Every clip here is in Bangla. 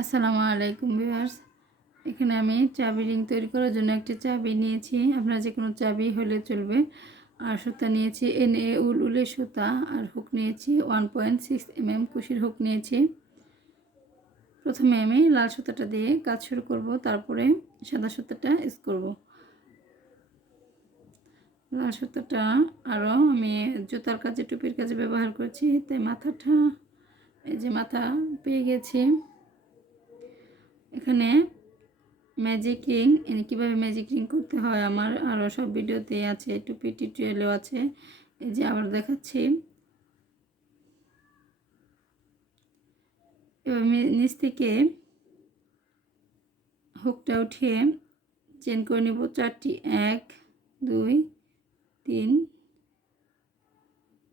আসসালামু আলাইকুম ভিউয়ার্স। এখানে আমি চাবি রিং তৈরি করার জন্য একটা চাবি নিয়েছি। আপনার যে কোনো চাবি হলে চলবে। আর সুতা নিয়েছি এন এ উল উলের সুতা। আর হুক নিয়েছি one point six M M কুশির hook নিয়েছি। প্রথমে আমি লাল সুতাটা দিয়ে কাজ শুরু করব। তারপরে সাদা সুতাটা ইউজ করব। লাল সুতাটা আরও আমি জুতার কাজে টুপির কাজে ব্যবহার করছি। তাই মাথাটা, এই যে মাথা পেয়ে গেছি। এখানে ম্যাজিক রিং কীভাবে ম্যাজিক রিং করতে হয় আমার আরও সব ভিডিওতে আছে, টুপি টিউটোরিয়ালও আছে। এই যে আবার দেখাচ্ছি। এবার নিচ থেকে হুকটা উঠিয়ে চেন করে নেব। চারটি, এক, দুই, তিন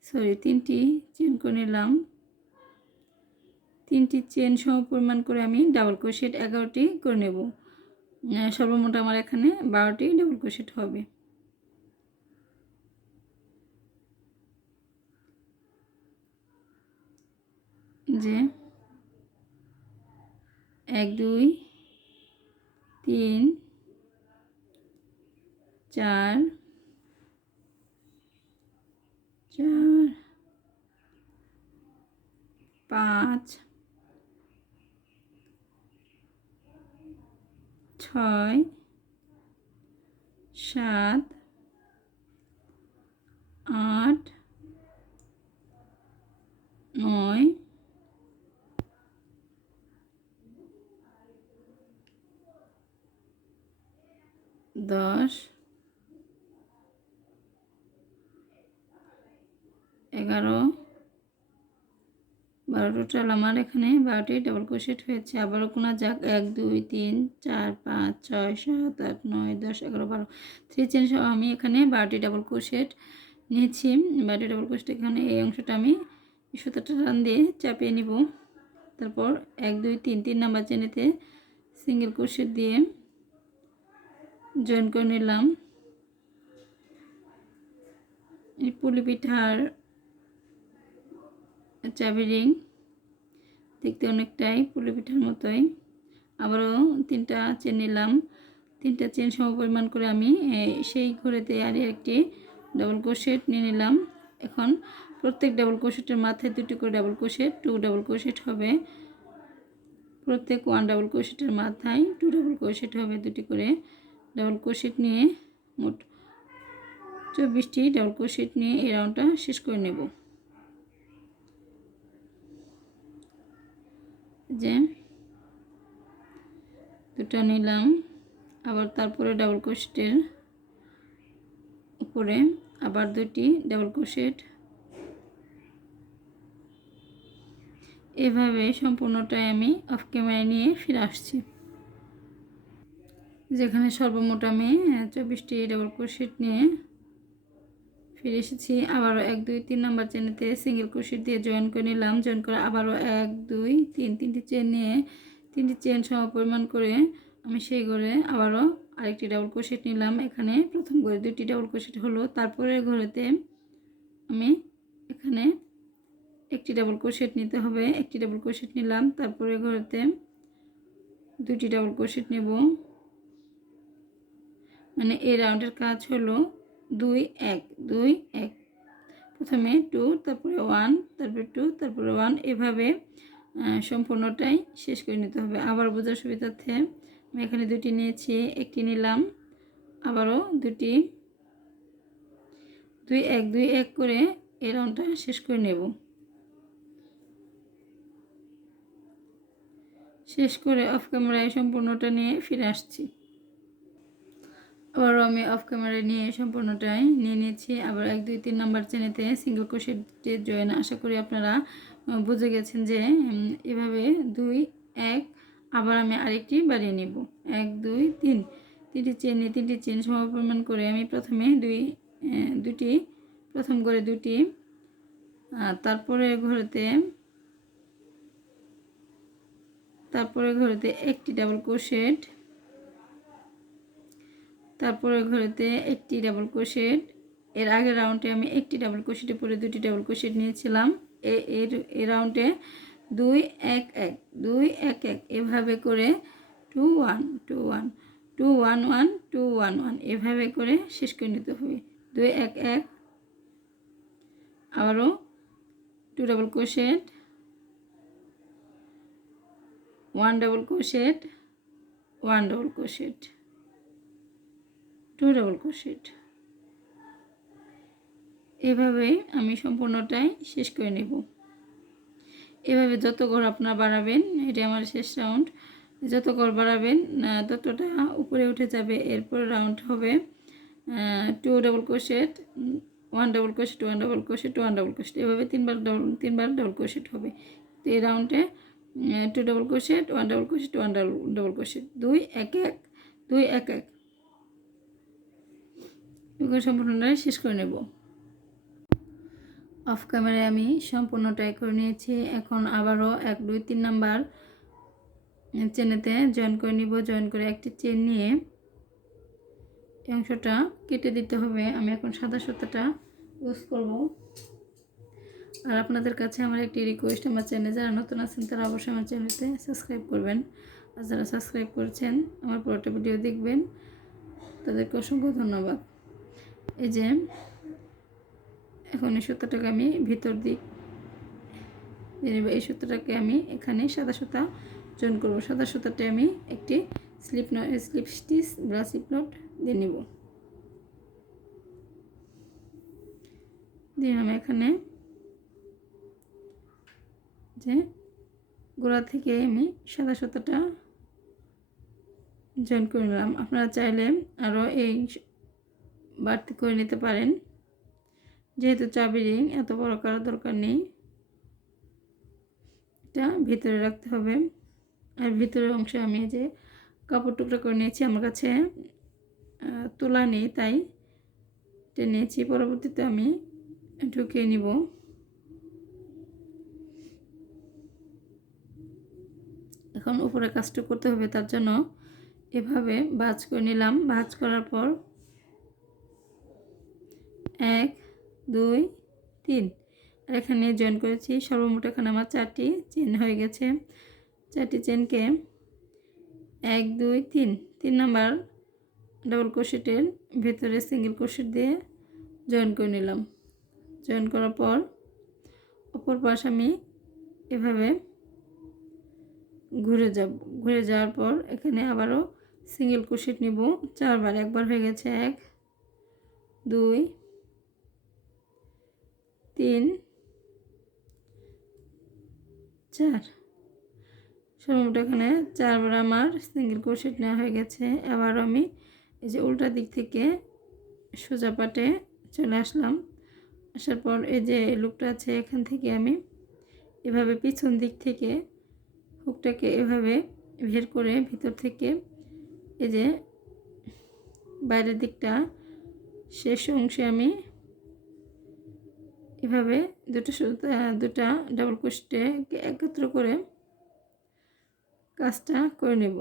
সরি তিনটি চেন করে নিলাম। তিনটি চেন সম পরিমাণ করে আমি ডাবল ক্রোশেট এগারোটি করে নেব। সর্বমোট আমার এখানে বারোটি ডাবল ক্রোশেট হবে। যে এক, দুই, তিন, চার চার, পাঁচ ছয় সাত আট নয় দশ এগারো বারো টোটাল আমার এখানে বারোটি ডাবল ক্রোশেট হয়েছে। আবারও কোনো যাক, এক, দুই, তিন, চার, পাঁচ, ছয়, সাত, আট, নয়, দশ, এগারো, বারো থ্রি চেন সহ আমি এখানে বারোটি ডাবল ক্রোশেট নিয়েছি। বারোটি ডাবল ক্রোশেট এখানে এই অংশটা আমি সুতোটা টান দিয়ে চাপিয়ে নিব। তারপর এক, দুই, তিন তিন নাম্বার চেনেতে সিঙ্গেল ক্রোশেট দিয়ে জয়েন করে নিলাম। পুলি পিঠার চাবি রিং দেখতে অনেকটাই পুলি পিঠার মতোই। আবারও তিনটা চেন নিলাম। তিনটা চেন সম পরিমাণ করে আমি সেই ঘরেতে আর একটি ডাবল ক্রোশেট নিয়ে নিলাম। এখন প্রত্যেক ডাবল ক্রোশেটের মাথায় দুটি করে double crochet two double crochet হবে। প্রত্যেক ওয়ান ডাবল ক্রোশেটের মাথায় টু ডাবল ক্রোশেট হবে দুটি করে ডাবল ক্রোশেট নিয়ে। মোট চব্বিশটি ডাবল ক্রোশেট নিয়ে এই রাউন্ডটা শেষ করে নেব। যে দুটো নিলাম। আবার তারপরে ডাবল ক্রোশেটের উপরে আবার দুটি ডাবল ক্রোশেট এভাবে সম্পূর্ণটাই আমি অফ ক্যামেরায় নিয়ে ফিরে আসছি। যেখানে সর্বমোট আমি চব্বিশটি ডাবল ক্রোশেট নিয়ে ফিরে এসেছি। আবারও এক, দুই, তিন নাম্বার চেনেতে সিঙ্গেল ক্রোশেট দিয়ে জয়েন করে নিলাম। জয়েন করে আবারও এক, দুই, তিন, তিনটি চেন নিয়ে, তিনটি চেন সম পরিমাণ করে আমি সেই ঘরে আবারও আরেকটি ডাবল ক্রোশেট নিলাম। এখানে প্রথম ঘরে দুটি ডাবল ক্রোশেট হলো। তারপরে ঘরেতে আমি এখানে একটি ডাবল ক্রোশেট নিতে হবে। একটি ডাবল ক্রোশেট নিলাম। তারপরে ঘরেতে দুটি ডাবল ক্রোশেট নেব। মানে এই রাউন্ডের কাজ হলো দুই, এক দুই, এক। প্রথমে টু তারপরে ওয়ান তারপরে টু তারপরে ওয়ান এভাবে সম্পূর্ণটাই শেষ করে নিতে হবে। আবার বোঝার সুবিধার্থে আমি এখানে দুটি নিয়েছি, একটি নিলাম, আবারও দুটি দুই, এক দুই, এক করে এই রাউন্ডটা শেষ করে নেব। শেষ করে অফ ক্যামেরায় সম্পূর্ণটা নিয়ে ফিরে আসছি। আবারও আমি অফ ক্যামেরা নিয়ে সম্পূর্ণটাই নিয়ে নিয়েছি। আবার এক, দুই, তিন নাম্বার চেনেতে সিঙ্গেল ক্রোশেটের জয়েন আশা করি আপনারা বুঝে গেছেন যে এভাবে দুই, এক, আবার আমি আরেকটি বাড়িয়ে নেব। এক, দুই, তিন। তিনটি চেন নিয়ে তিনটি চেন সমপরিমাণ করে আমি প্রথমে দুই দুটি, প্রথম করে দুটি তারপরে ঘরেতে তারপরে ঘরেতে একটি ডাবল ক্রোশেট তারপরে ঘরেতে একটি ডাবল ক্রোশেট এর আগের রাউন্ডে আমি একটি ডাবল ক্রোশেটে পরে দুটি ডাবল ক্রোশেট নিয়েছিলাম। এর, এ রাউন্ডে দুই, এক এক, দুই, এক এক এভাবে করে two one two one two one one two one one এভাবে করে শেষ করে নিতে হবে। দুই, এক এক আবারও two double crochet one double crochet one double crochet two double crochet এভাবেই আমি সম্পূর্ণটাই শেষ করে নেব। এভাবে যত ঘর আপনারা বাড়াবেন, এটা আমার শেষ রাউন্ড যত ঘর বাড়াবেন ততটা উপরে উঠে যাবে। এরপর রাউন্ড হবে two double crochet one double crochet one double crochet one double crochet এভাবে তিনবার ডাবল তিনবার ডাবল ক্রোশেট হবে। তো এই রাউন্ডে two double crochet one double crochet one double double crochet দুই এক এক, দুই এক এক। এগুলো সম্পূর্ণটাই শেষ করে নেব। অফ ক্যামেরায় আমি সম্পূর্ণটাই করে নিয়েছি। এখন আবারও এক, দুই, তিন নাম্বার চেনেতে জয়েন করে নিব। জয়েন করে একটি চেন নিয়ে অংশটা কেটে দিতে হবে। আমি এখন সাদা সুতাটা ইউজ করব। আর আপনাদের কাছে আমার একটি রিকোয়েস্ট আমার চ্যানেলে যারা নতুন আছেন, তারা অবশ্যই আমার চ্যানেলতে সাবস্ক্রাইব করবেন। আর যারা সাবস্ক্রাইব করছেন, আমার পুরোটা ভিডিও দেখবেন। তাদেরকে অসংখ্য ধন্যবাদ। এই যে, এখন এই সুতাটাকে আমি ভিতর দিক এই সুতাটাকে আমি এখানে সাদা সুতা জয়েন করব। সাদা সুতাতে আমি একটি স্লিপ স্লিপ স্টিচ বা স্লিপ নোট দিয়ে নিব। দিয়ে আমি এখানে যে গোড়া থেকে আমি সাদা সুতাটা জয়েন করে নিলাম। আপনারা চাইলে আরও এই বাড়তি করে নিতে পারেন। যেহেতু চাবি রিং এত বড় করার দরকার নেই। এটা ভিতরে রাখতে হবে। আর ভিতরের অংশে আমি যে কাপড় টুকরা করে নিয়েছি, আমার কাছে তোলা নেই, তাই এটা নিয়েছি। পরবর্তীতে আমি ঢুকিয়ে নিব। এখন উপরে কাজটা করতে হবে, তার জন্য এভাবে ভাঁজ করে নিলাম। ভাঁজ করার পর এক, দুই, তিন। আর এখানে জয়েন করেছি। সর্বমোট এখানে আমার চারটি চেন হয়ে গেছে। চারটি চেনকে এক, দুই, তিন। তিন নাম্বার ডাবল ক্রোশেটের ভেতরে সিঙ্গেল ক্রোশেট দিয়ে জয়েন করে নিলাম। জয়েন করার পর অপর পাশ আমি এভাবে ঘুরে যাব। ঘুরে যাওয়ার পর এখানে আবারও সিঙ্গেল ক্রোশেট নিব। চারবার, একবার হয়ে গেছে এক, দুই তিন, চার। সর্বমোট এখানে চারবার আমার সিঙ্গেল ক্রোশেট নেওয়া হয়ে গেছে। আবার আমি এই যে উল্টা দিক থেকে সোজা পাটে চলে আসলাম। আসার পর এই যে লুকটা আছে এখান থেকে আমি এভাবে পিছন দিক থেকে হুকটাকে এভাবে বের করে ভিতর থেকে এই যে বাইরের দিকটা শেষ অংশে আমি এভাবে দুটো দুটা ডাবল কোস্টে একত্র করে কাজটা করে নেব।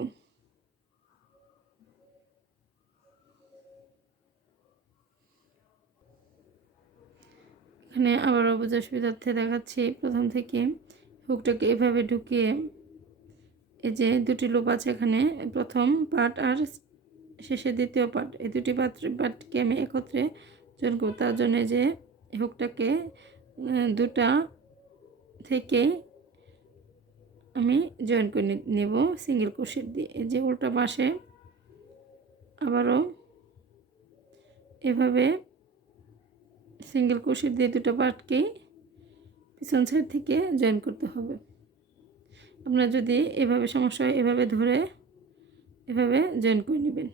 এখানে আবারও বোঝার সুবিধার্থে দেখাচ্ছি, প্রথম থেকে হুকটাকে এভাবে ঢুকিয়ে এই যে দুটি লোপ আছে এখানে, প্রথম পার্ট আর শেষে দ্বিতীয় পার্ট এই দুটি পার্ট পার্টকে আমি একত্রে জয়েন করব। তার জন্য যে হুকটাকে দুটা থেকে আমি জয়েন করে নেব সিঙ্গেল ক্রোশেট দিয়ে। যে উল্টা পাশে আবারও এভাবে সিঙ্গেল ক্রোশেট দিয়ে দুটো পার্টকেই পিছন সাইড থেকে জয়েন করতে হবে। আপনার যদি এভাবে সমস্যা হয়, এভাবে ধরে এভাবে জয়েন করে নেবেন।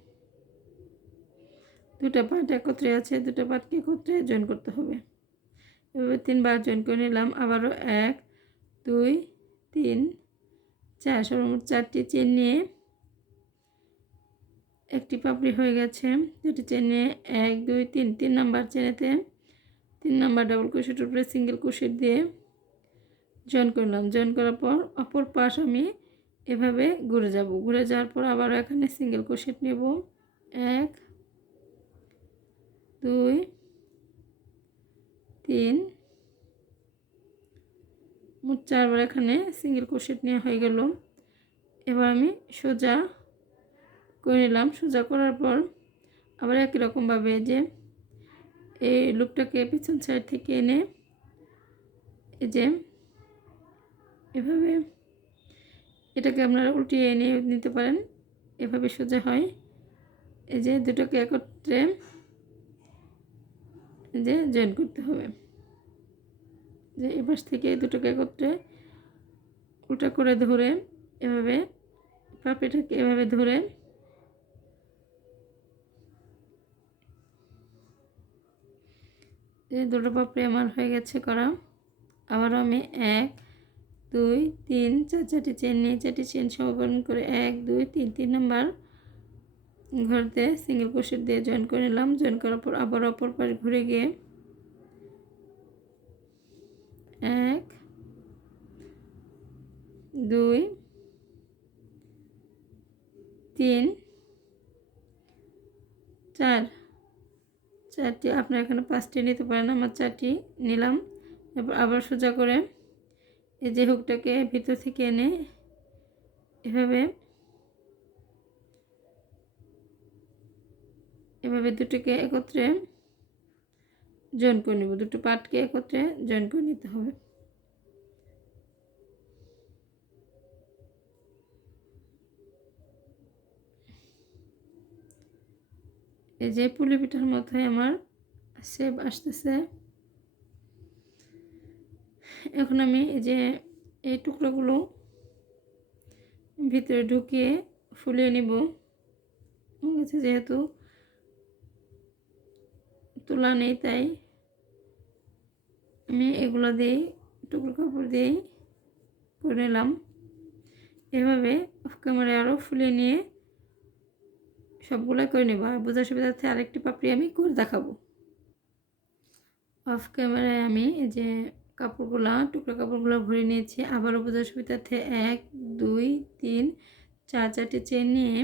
দুটো পার্ট একত্রে আছে, দুটো পার্টকে একত্রে জয়েন করতে হবে। এভাবে তিনবার জয়েন করে নিলাম, আবারও এক, দুই, তিন, চার, সর্বমোট চারটি চেন নিয়ে একটি পাপড়ি হয়ে গেছে। দুটি চেন নিয়ে এক, দুই, তিন তিন নাম্বার চেনেতে তিন নাম্বার ডাবল ক্রোশেটের উপরে সিঙ্গেল ক্রোশেট দিয়ে জয়েন করলাম। জয়েন করার পর অপর পাশ আমি এভাবে ঘুরে যাব। ঘুরে যাওয়ার পর আবার এখানে সিঙ্গেল ক্রোশেট নেব। এক দুই, তিন। মোট চারবার এখানে সিঙ্গেল ক্রোশেট নেওয়া হয়ে গেল। এবার আমি সোজা করে নিলাম। সোজা করার পর আবার একই রকমভাবে যে এই লুপটাকে পিছন সাইড থেকে এনে এই যে এভাবে এটাকে আপনারা উল্টিয়ে এনে নিতে পারেন। এভাবে সোজা হয়। এই যে দুটোকে একত্রে যে জয়েন করতে হবে। যে এপাশ থেকে দুটোকে একত্রে উল্টা করে ধরে এভাবে পাপড়িটাকে এভাবে ধরে যে দুটো পাপড়ি আমার হয়ে গেছে, করা। আবারও আমি এক, দুই, তিন, চার, চারটি চেন নিয়ে চারটি চেন সমাপন করে এক, দুই, তিন তিন নাম্বার ঘরতে সিঙ্গেল ক্রোশেট দিয়ে জয়েন করে নিলাম। জয়েন করার পর আবার অপর পাশ ঘুরে গিয়ে এক, দুই, তিন, চার। চারটি, আপনার এখানে পাঁচটি নিতে পারেন। আমার চারটি নিলাম। এরপর আবার সোজা করে এই যে হুকটাকে ভিতর থেকে এনে এভাবে এভাবে দুটোকে একত্রে জয়েন করে নেব। দুটো পাটকে একত্রে জয়েন করে নিতে হবে। এই যে পুলি পিঠার মতোই আমার শেপ আসতেছে। এখন আমি এই যে এই টুকরোগুলো ভিতরে ঢুকিয়ে ফুলিয়ে নিব। যেহেতু তোলা নেই, তাই আমি এগুলো দিয়েই টুকরো কাপড় দিয়েই করে নিলাম এভাবে অফ ক্যামেরায় আরও ফুলিয়ে নিয়ে সবগুলো করে নেব। আর বোঝার সুবিধার্থে আরেকটি পাপড়ি আমি করে দেখাবো। অফ ক্যামেরায় আমি যে কাপড়গুলো, টুকরো কাপড়গুলো ভরে নিয়েছি। আবারও বোঝার সুবিধার্থে এক, দুই, তিন, চার, চারটে চেন নিয়ে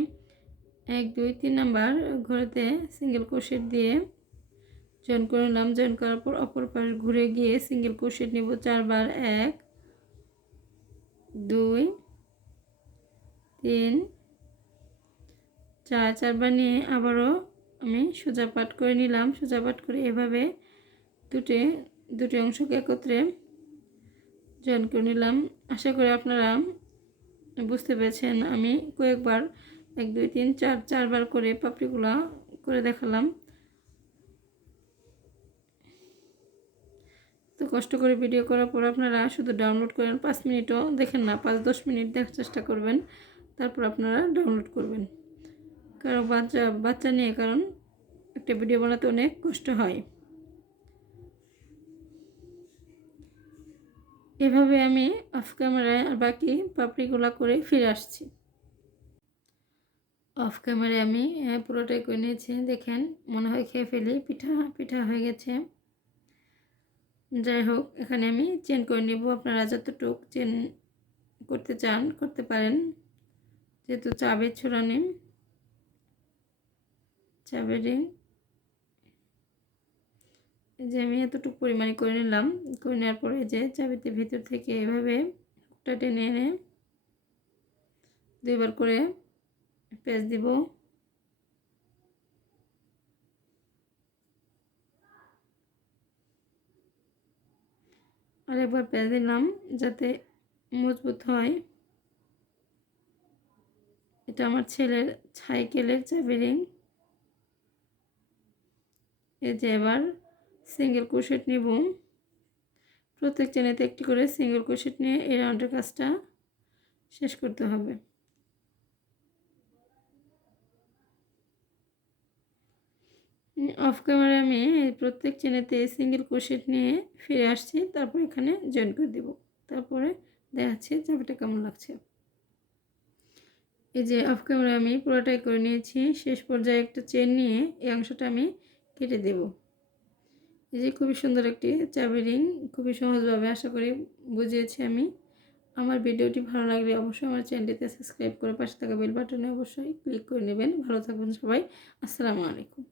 এক, দুই, তিন নাম্বার ঘরেতে সিঙ্গেল ক্রোশেট দিয়ে জয়েন করে নিলাম। জয়েন করার পর অপর পাশ ঘুরে গিয়ে সিঙ্গেল ক্রোশেট নেব। চারবার এক, দুই, তিন, চার, চারবার নিয়ে আবারও আমি সোজা পাট করে নিলাম। সোজা পাট করে এভাবে দুটি দুটি অংশকে একত্রে জয়েন করে নিলাম। আশা করি আপনারা বুঝতে পেরেছেন। আমি কয়েকবার, এক, দুই, তিন, চার, চারবার করে পাপড়িগুলো করে দেখালাম। কষ্ট করে ভিডিও করার পর আপনারা শুধু ডাউনলোড করেন, পাঁচ মিনিটও দেখেন না, পাঁচ দশ মিনিট দেখার চেষ্টা করবেন, তারপর আপনারা ডাউনলোড করবেন। কারণ বাচ্চা বাচ্চা নিয়ে কারণ একটা ভিডিও বানাতে অনেক কষ্ট হয়। এভাবে আমি অফ ক্যামেরায় আর বাকি পাপড়িগুলো করে ফিরে আসছি। অফ ক্যামেরায় আমি পুরোটাই করে নিয়েছি, দেখেন, মনে হয় খেয়ে ফেলি, পিঠা পিঠা হয়ে গেছে। যাই হোক, এখানে আমি চেন করে নেব। আপনারা যতটুক চেন করতে চান, করতে পারেন। যেহেতু চাবের ছোড়ানি চাবের রিং। এই যে আমি এতটুকু পরিমাণে করে নিলাম। করে নেওয়ার পরে যে চাবিতে ভিতর থেকে এভাবে টেনে এনে দুইবার করে পেঁচ দিব। আর একবার পেঁচ দিলাম যাতে মজবুত হয়। এটা আমার ছেলের সাইকেলের চাবি রিং। এই যে এবার সিঙ্গেল ক্রোশেট নিব। প্রত্যেক চেনেতে একটি করে সিঙ্গেল ক্রোশেট নিয়ে এই রাউন্ডের কাজটা শেষ করতে হবে। অফ ক্যামেরা আমি প্রত্যেক চেনেতে সিঙ্গেল ক্রোশেট নিয়ে ফিরে আসছি। তারপর এখানে জয়েন করে দেব। তারপরে দেখাচ্ছি চাবিটা কেমন লাগছে। এই যে অফ ক্যামেরা আমি পুরোটাই করে নিয়েছি। শেষ পর্যায়ে একটা চেন নিয়ে এই অংশটা আমি কেটে দেবো। এই যে খুবই সুন্দর একটি চাবি রিং খুবই সহজভাবে আশা করি বুঝিয়েছি আমি। আমার ভিডিওটি ভালো লাগলে অবশ্যই আমার চ্যানেলটিতে সাবস্ক্রাইব করে পাশে থাকা বেল বাটনে অবশ্যই ক্লিক করে নেবেন। ভালো থাকবেন সবাই। আসসালামু আলাইকুম।